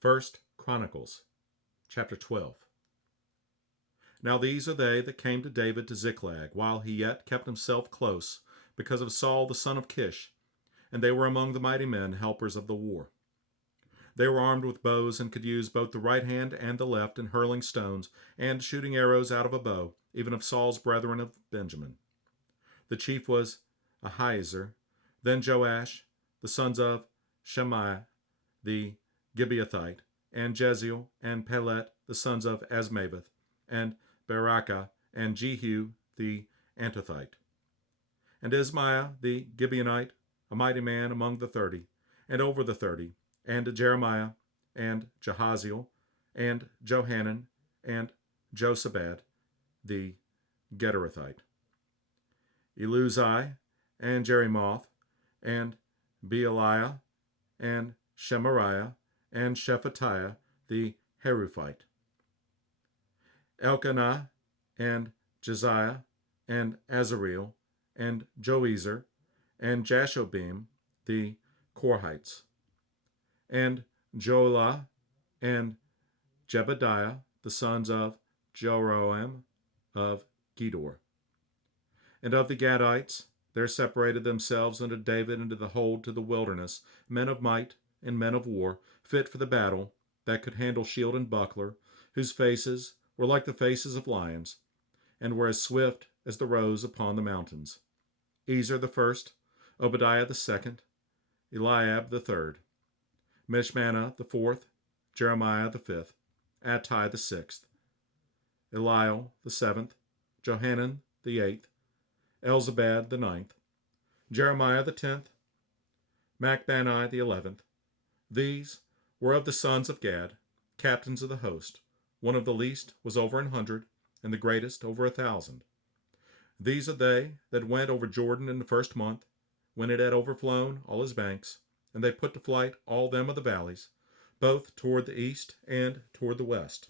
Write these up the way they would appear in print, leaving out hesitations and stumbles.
First Chronicles, chapter 12. Now these are they that came to David to Ziklag, while he yet kept himself close, because of Saul the son of Kish, and they were among the mighty men, helpers of the war. They were armed with bows, and could use both the right hand and the left in hurling stones, and shooting arrows out of a bow, even of Saul's brethren of Benjamin. The chief was Ahiezer, then Joash, the sons of Shemaiah the Gibeathite, and Jeziel, and Pelet, the sons of Asmaveth, and Berakah, and Jehu the Antothite, and Ismaiah the Gibeonite, a mighty man among the 30, and over the 30, and Jeremiah, and Jahaziel, and Johanan, and Josabad the Gederathite, Eluzai, and Jerimoth, and Bealiah, and Shemariah, and Shephatiah the Haruphite, Elkanah, and Josiah, and Azareel, and Joezer, and Jashobim the Korhites, and Joelah, and Jebediah, the sons of Jeroam of Gedor. And of the Gadites there separated themselves unto David into the hold to the wilderness men of might and men of war, fit for the battle, that could handle shield and buckler, whose faces were like the faces of lions, and were as swift as the roes upon the mountains. Ezer the first, Obadiah the second, Eliab the third, Mishmannah the fourth, Jeremiah the fifth, Attai the sixth, Eliel the seventh, Johanan the eighth, Elzabad the ninth, Jeremiah the 10th, Machbani the 11th. These were of the sons of Gad, captains of the host. One of the least was over 100, and the greatest over 1,000. These are they that went over Jordan in the first month, when it had overflown all his banks, and they put to flight all them of the valleys, both toward the east and toward the west.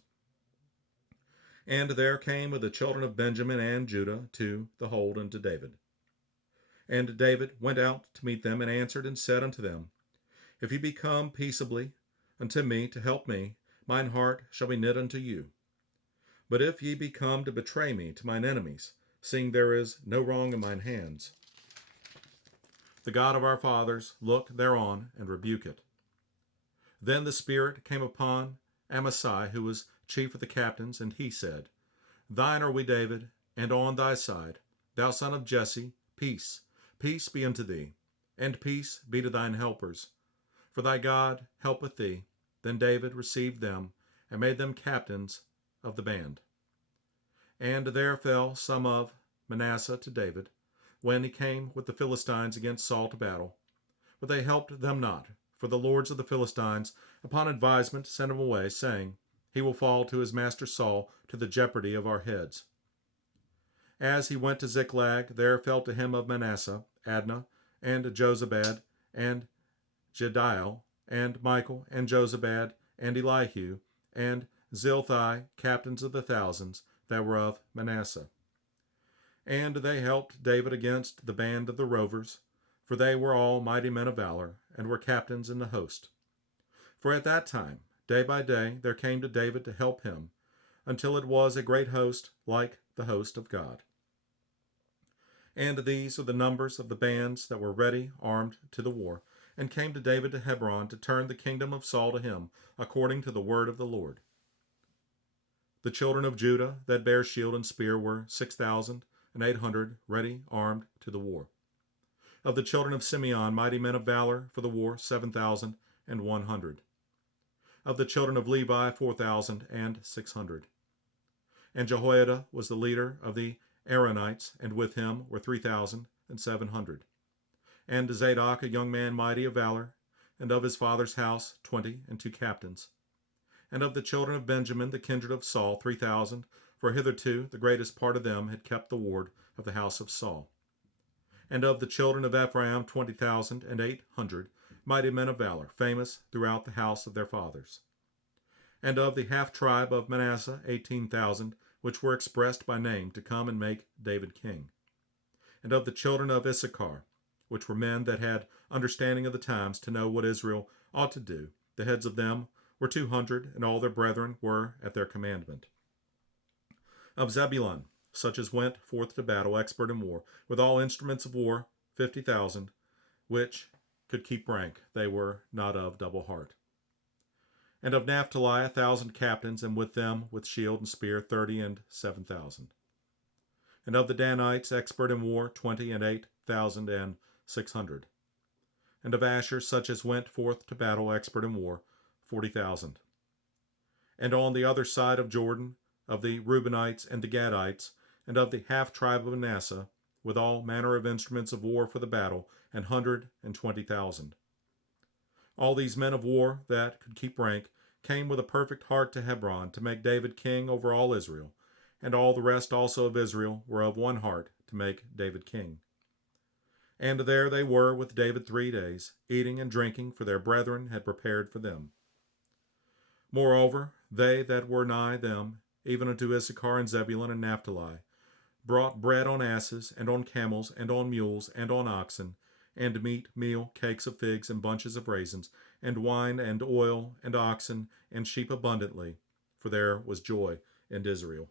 And there came of the children of Benjamin and Judah to the hold unto David. And David went out to meet them, and answered and said unto them, If ye be come peaceably unto me to help me, mine heart shall be knit unto you. But if ye be come to betray me to mine enemies, seeing there is no wrong in mine hands, the God of our fathers look thereon and rebuke it. Then the Spirit came upon Amasai, who was chief of the captains, and he said, Thine are we, David, and on thy side, thou son of Jesse, peace. Peace be unto thee, and peace be to thine helpers. For thy God helpeth thee. Then David received them, and made them captains of the band. And there fell some of Manasseh to David, when he came with the Philistines against Saul to battle. But they helped them not, for the lords of the Philistines, upon advisement, sent him away, saying, He will fall to his master Saul, to the jeopardy of our heads. As he went to Ziklag, there fell to him of Manasseh Adnah, and Jozabad, and Jediel, and Michael, and Jozabad, and Elihu, and Zilthai, captains of the thousands that were of Manasseh. And they helped David against the band of the rovers, for they were all mighty men of valor, and were captains in the host. For at that time, day by day, there came to David to help him, until it was a great host, like the host of God. And these are the numbers of the bands that were ready, armed to the war, and came to David to Hebron to turn the kingdom of Saul to him, according to the word of the Lord. The children of Judah that bare shield and spear were 6,800, ready, armed to the war. Of the children of Simeon, mighty men of valor for the war, 7,100. Of the children of Levi, 4,600. And Jehoiada was the leader of the Aaronites, and with him were 3,700. And Zadok, a young man mighty of valor, and of his father's house 22 captains. And of the children of Benjamin, the kindred of Saul, 3,000, for hitherto the greatest part of them had kept the ward of the house of Saul. And of the children of Ephraim, 20,800, mighty men of valor, famous throughout the house of their fathers. And of the half-tribe of Manasseh, 18,000, which were expressed by name to come and make David king. And of the children of Issachar, which were men that had understanding of the times to know what Israel ought to do, the heads of them were 200, and all their brethren were at their commandment. Of Zebulun, such as went forth to battle, expert in war, with all instruments of war, 50,000, which could keep rank. They were not of double heart. And of Naphtali 1,000 captains, and with them with shield and spear 30 and 7,000. And of the Danites, expert in war, 20 and 8,600. And of Asher, such as went forth to battle, expert in war, 40,000. And on the other side of Jordan, of the Reubenites and the Gadites, and of the half tribe of Manasseh, with all manner of instruments of war for the battle, 120,000. All these men of war that could keep rank came with a perfect heart to Hebron to make David king over all Israel, and all the rest also of Israel were of one heart to make David king. And there they were with David 3 days, eating and drinking, for their brethren had prepared for them. Moreover, they that were nigh them, even unto Issachar and Zebulun and Naphtali, brought bread on asses, and on camels, and on mules, and on oxen, and meat, meal, cakes of figs, and bunches of raisins, and wine, and oil, and oxen, and sheep abundantly, for there was joy in Israel.